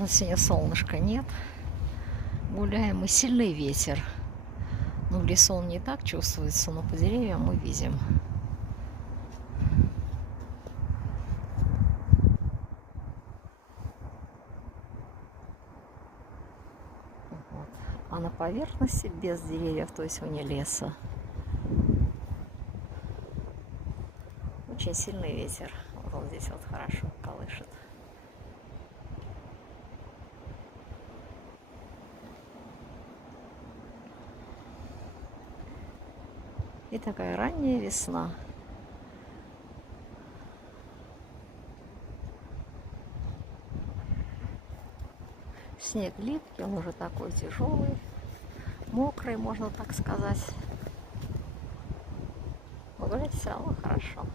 нас сегодня солнышка нет. Гуляем, и сильный ветер. Но в лесу он не так чувствуется, но по деревьям мы видим. Вот. А на поверхности без деревьев, то есть вне леса, очень сильный ветер. Вот здесь вот хорошо колышет. И такая ранняя весна. Снег липкий, он уже такой тяжелый, мокрый, можно так сказать. Но гулять все равно хорошо.